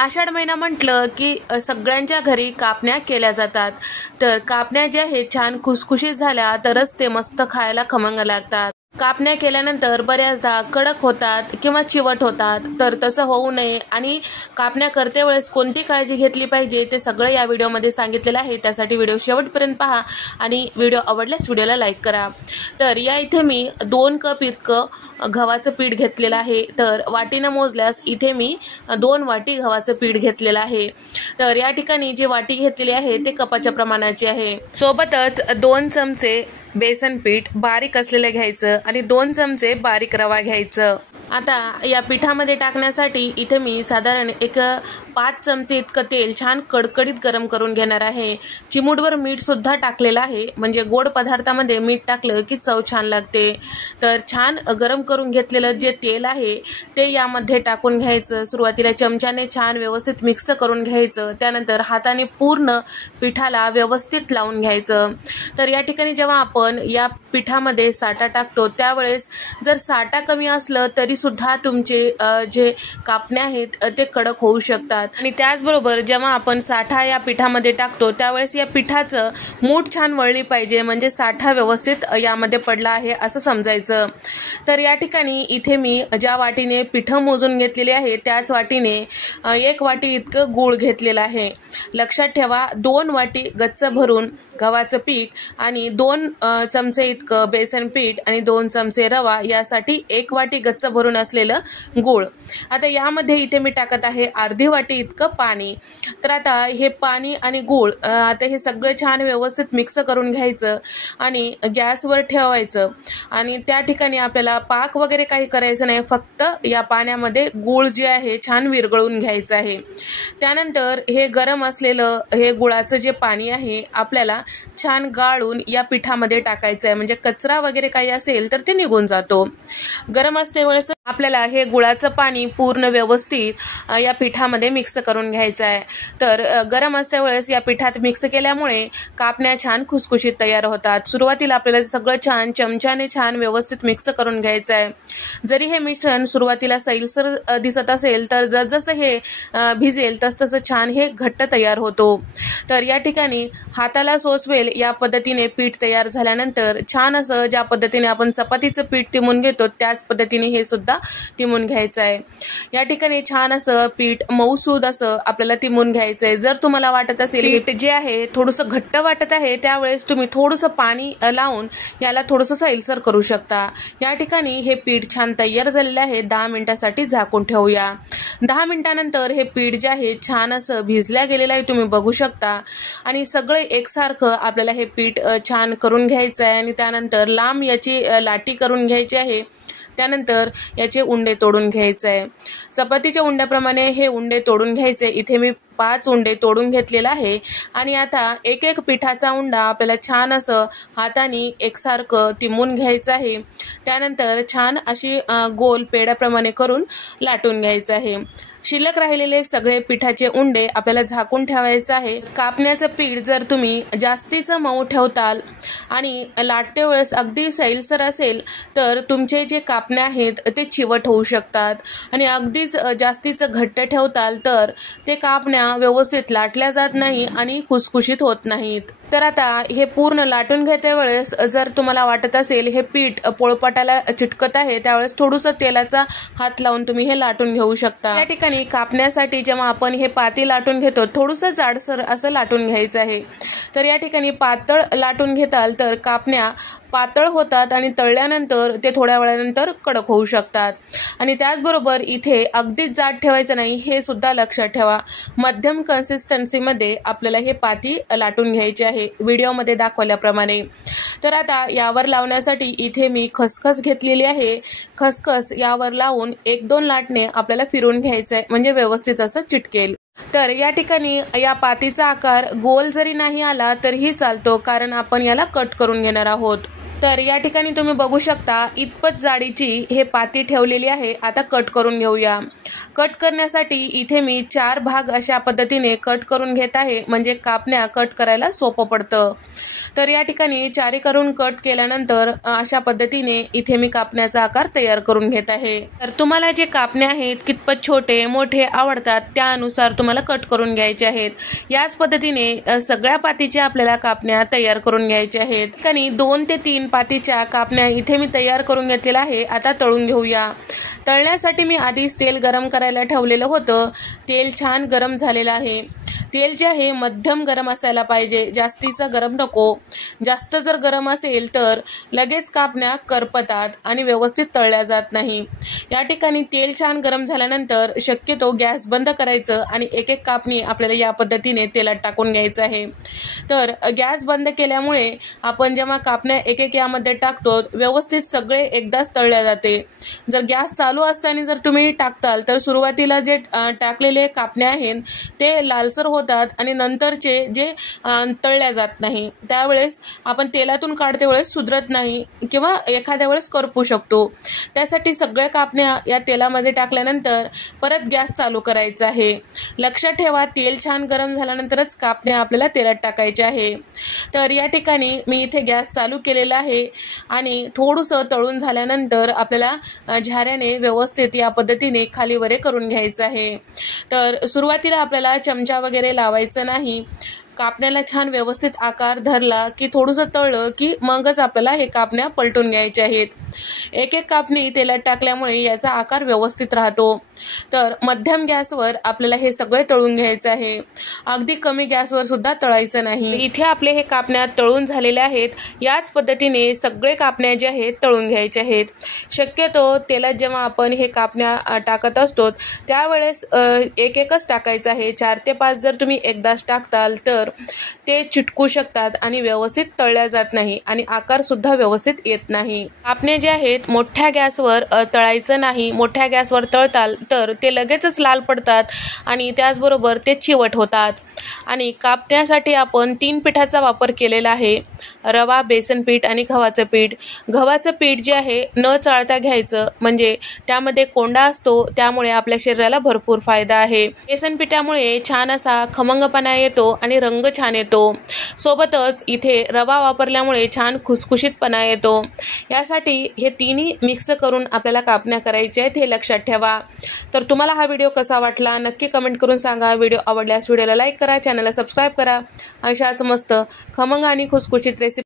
आषाढ महिना म्हटलं की सगळ्यांच्या घरी कापण्या केल्या जातात। तर कापण्या ज्या आहेत छान खुसखुशीत झाल्या तरच ते मस्त खायला खमंग लागतात। कापण्या केल्यानंतर बऱ्याचदा कडक होतात किंवा चिवट होतात, तर तसं होऊ नये आणि कापण्या करते वेळेस कोणती काळजी घेतली पाहिजे ते सगळं या व्हिडिओमध्ये सांगितलेलं आहे। त्यासाठी व्हिडिओ शेवटपर्यंत पहा आणि व्हिडिओ आवडल्यास व्हिडिओला लाईक करा। तर या इथे मी 2 कप इतकं गव्हाचं पीठ घेतलेलं आहे। तर वाटीनं मोजल्यास इथे मी 2 वाटी गव्हाचं पीठ घेतलेलं आहे। तर या ठिकाणी जी वाटी घेतलेली आहे ते कपाच्या प्रमाणाची आहे। सोबतच 2 चमचे बेसन पीठ बारीक असलेलं घ्यायचं आणि 2 चमचे बारीक रवा घ्यायचं। आता या पिठामध्ये टाकण्यासाठी इथे मी साधारण 5 चमचे इतकं तेल छान कडकडीत गरम करून घेणार आहे। चिमूटभर मीठ सुद्धा टाकलेलं आहे, म्हणजे गोड पदार्थामध्ये मीठ टाकलं की चव छान लागते। तर छान गरम करून घेतलेलं जे तेल आहे ते यामध्ये टाकून घ्यायचं। सुरुवातीला चमच्याने छान व्यवस्थित मिक्स करून घ्यायचं, त्यानंतर हाताने पूर्ण पिठाला व्यवस्थित लावून घ्यायचं। तर या ठिकाणी जेव्हा आपण या पिठामध्ये साठा टाकतो त्यावेळेस जर साठा कमी असलं तरी सुद्धा तुमचे जे कापण्या आहेत ते कडक होऊ शकतात। आणि त्याचबरोबर जेव्हा आपण साठा या पिठामध्ये टाकतो त्यावेळेस या पिठाचं मूठ छान वळली पाहिजे, म्हणजे साठा व्यवस्थित यामध्ये पडला आहे असं समजायचं। तर या ठिकाणी इथे मी ज्या वाटीने पिठ मोजून घेतलेली आहे त्याच वाटीने 1 वाटी इतकं गूळ घेतलेलं आहे। लक्षात ठेवा 2 वाटी गच्च भरून गव्हाचं पीठ आणि 2 चमचे इतकं बेसन पीठ आणि 2 चमचे रवा, यासाठी 1 वाटी गच्च भरून असलेलं गूळ। आता यामध्ये इथे मी टाकत आहे अर्धी वाटी इतकं पाणी। तर आता हे पाणी आणि गूळ आता हे सगळं छान व्यवस्थित मिक्स करून घ्यायचं आणि गॅसवर ठेवायचं। आणि त्या ठिकाणी आपल्याला पाक वगैरे काही करायचं नाही, फक्त या पाण्यामध्ये गूळ जे आहे छान विरघळून घ्यायचं आहे। त्यानंतर हे गरम असलेलं हे गुळाचं जे पाणी आहे आपल्याला छान गाळून या पिठामध्ये टाकायचं आहे, म्हणजे कचरा वगैरे काही असेल तर ते निघून जातो। गरम असते वेळेस आपल्याला हे गुळाचं पाणी पूर्ण व्यवस्थित या पिठामध्ये मिक्स करून घ्यायचं आहे। तर गरम असते वेळेस या पिठात मिक्स केल्यामुळे कापण्या छान खुसखुशीत तयार होतात। सुरुवातीला आपल्याला सगळं छान चमच्याने छान व्यवस्थित मिक्स करून घ्यायचं आहे। जरी हे मिश्रण सुरुवातीला सैलसर दिसत असेल तर जसजसं हे भिजेल तसतसं छान हे घट्ट तयार होतो। तर या ठिकाणी हाताला सोसवेल या पद्धतीने पीठ तयार झाल्यानंतर छान असं ज्या पद्धतीने आपण चपातीचं पीठ तिमून घेतो त्याच पद्धतीने हे सुद्धा तिमून घ्यायचं आहे। या ठिकाणी छान असं पीठ मऊसूद असं आपल्याला तिमून घ्यायचं आहे। जर तुम्हाला वाटत असेल पीठ जे आहे थोडंसं घट्ट वाटत आहे त्यावेळेस तुम्ही थोडंसं पाणी लावून याला थोडंसं सैलसर करू शकता। या ठिकाणी हे पीठ छान तयार झालेलं आहे। 10 मिनिटांसाठी झाकून ठेवूया। 10 मिनिटांनंतर हे पीठ जे आहे छान असं भिजल्या गेलेलं आहे, तुम्ही बघू शकता। आणि सगळे एकसारखं आपल्याला हे पीठ छान करून घ्यायचं आहे आणि त्यानंतर लांब याची लाटी करून घ्यायची आहे। त्यानंतर याचे उंडे तोडून घ्यायचे आहे। चपातीच्या उंड्याप्रमाणे हे उंडे तोडून घ्यायचे। इथे मी 5 उंडे तोडून घेतलेला आहे आणि आता एक पिठाचा उंडा आपल्याला छान असं हाताने एकसारखं तिमून घ्यायचं आहे। त्यानंतर छान अशी गोल पेड्याप्रमाणे करून लाटून घ्यायचं आहे। शिल्लक राहिलेले सगळे पिठाचे उंडे आपल्याला झाकून ठेवायचं आहे। कापण्याचं पीठ जर तुम्ही जास्तीचं मऊ ठेवताल आणि लाटते वेळेस अगदी सैलसर असेल तर तुमचे जे कापण्या आहेत ते चिवट होऊ शकतात आणि अगदीच जास्तीचं घट्ट ठेवताल तर ते कापण्या व्यवस्थित लाटल्या जात नाही आणि खुसखुशीत होत नाहीत। तर आता हे पूर्ण लाटून घेते वेळेस जर तुम्हाला वाटत असेल हे पीठ पोळपाटाला चिटकत आहे त्यावेळेस थोडंसं तेलाचा हात लावून तुम्ही हे लाटून घेऊ शकता। या ठिकाणी कापण्यासाठी जेव्हा आपण हे पाती लाटून घेतो थोडंसं जाडसर असं लाटून घ्यायचं आहे। तर या ठिकाणी पातळ लाटून घेताल तर कापण्या पातळ होतात आणि तळल्यानंतर ते थोड्या वेळानंतर कडक होऊ शकतात। आणि त्याचबरोबर इथे अगदीच जाड ठेवायचं नाही हे सुद्धा लक्षात ठेवा। मध्यम कन्सिस्टन्सीमध्ये आपल्याला हे पाती लाटून घ्यायचे आहे व्हिडिओमध्ये दाखवल्याप्रमाणे। तर आता यावर लावण्यासाठी इथे मी खसखस घेतलेली आहे। खसखस यावर लावून 1-2 लाटणे आपल्याला फिरून घ्यायचं आहे, म्हणजे व्यवस्थित असं चिटकेल। तर या ठिकाणी या पातीचा आकार गोल जरी नाही आला तरीही चालतो, कारण आपण याला कट करून घेणार आहोत। तर या ठिकाणी तुम्ही बघू शकता इतपत जाडीची हे पाती ठेवलेली आहे। आता कट करून घेऊया। कट करण्यासाठी इथे मी 4 भाग अशा पद्धतीने कट करून घेत आहे, म्हणजे कापण्या कट करायला सोपं पडतं। तर या ठिकाणी 4 करून कट केल्यानंतर अशा पद्धतीने इथे मी कापण्याचा आकार तयार करून घेत आहे। तर तुम्हाला जे कापण्या आहेत कितपत छोटे मोठे आवडतात त्यानुसार तुम्हाला कट करून घ्यायचे आहेत। याच पद्धतीने सगळ्या पातीच्या आपल्याला कापण्या तयार करून घ्यायच्या आहेत। ठिकाणी 2 ते 3 पातीच्या कापण्या इथे मी तयार करून घेतलेल्या आहे। आता तळून घेऊया। तळण्यासाठी मी आधीच तेल गरम करायला ठेवलेलं होतं। तेल छान गरम झालेलं आहे। तेल जे आहे मध्यम गरम असायला पाहिजे, जास्तीचं गरम नको। जास्त जर गरम असेल तर लगेच कापण्या करपतात आणि व्यवस्थित तळल्या जात नाही। या ठिकाणी तेल छान गरम झाल्यानंतर शक्यतो गॅस बंद करायचं आणि एक एक कापणी आपल्याला या पद्धतीने तेलात टाकून घ्यायचं आहे। तर गॅस बंद केल्यामुळे आपण जेव्हा कापण्या एक एक यामध्ये टाकतो व्यवस्थित सगळे एकदाच तळल्या जाते। जर गॅस चालू असताना जर तुम्ही टाकताल तर सुरुवातीला जे टाकलेले कापण्या आहेत ते लालसर होतात आणि नंतरचे जे तळल्या जात नाही, त्यावेळेस आपण तेलातून काढते वेळेस सुधरत नाही किंवा एखाद्या वेळेस करपू शकतो। त्यासाठी सगळ्या कापण्या या तेलामध्ये टाकल्यानंतर परत गॅस चालू करायचा आहे। लक्षात ठेवा तेल छान गरम झाल्यानंतरच कापण्या आपल्याला तेलात टाकायचे आहे। तर या ठिकाणी मी इथे गॅस चालू केलेला आहे आणि थोडंसं तळून झाल्यानंतर आपल्याला झाऱ्याने व्यवस्थित या पद्धतीने खाली वरे करून घ्यायचं आहे। तर सुरुवातीला आपल्याला चमचा वगैरे लावायचं नाही। कापण्याला छान व्यवस्थित आकार धरला की थोडंसं तळलं की मगच आपल्याला हे कापण्या पलटून घ्यायचे आहेत। एक एक कापणी तेलात टाकल्यामुळे याचा आकार व्यवस्थित राहतो। तर मध्यम गॅसवर आपल्याला हे सगळे तळून घ्यायचं आहे। अगदी कमी गॅसवर सुद्धा तळायचं नाही। इथे आपले हे कापण्या तळून झालेले आहेत। याच पद्धतीने सगळे कापण्या जे आहेत तळून घ्यायचे आहेत। शक्यतो तेलात जेव्हा आपण हे कापण्या टाकत असतो त्यावेळेस एक एकच टाकायचं आहे। 4 ते 5 जर तुम्ही एकदाच टाकताल तर ते चिटकू शकतात आणि व्यवस्थित तळल्या जात नाही आणि आकार सुद्धा व्यवस्थित येत नाही। कापण्या जे आहेत मोठ्या गॅसवर तळायचं नाही। मोठ्या गॅसवर तळताल तर ते लगेचच लाल पडतात आणि त्याचबरोबर ते चिवट होतात। आणि कापण्यासाठी आपण 3 पिठाचा वापर केलेला आहे, रवा, बेसन पीठ आणि गव्हाचं पीठ। गव्हाचं पीठ जे आहे न चाळता घ्यायचं, म्हणजे त्यामध्ये कोंडा असतो त्यामुळे आपल्या शरीराला भरपूर फायदा आहे। बेसन पिठामुळे छान असा खमंगपणा येतो आणि रंग छान येतो। सोबतच इथे रवा वापरल्यामुळे छान खुसखुशीतपणा येतो। यासाठी हे तिन्ही मिक्स करून आपल्याला कापण्या करायच्या आहेत, हे लक्षात ठेवा। तर तुम्हाला हा व्हिडिओ कसा वाटला नक्की कमेंट करून सांगा। व्हिडिओ आवडल्यास व्हिडिओला लाईक करा, चॅनलला सबस्क्राईब करा। अशाच मस्त खमंग आणि खुसखुशीत रेसिपी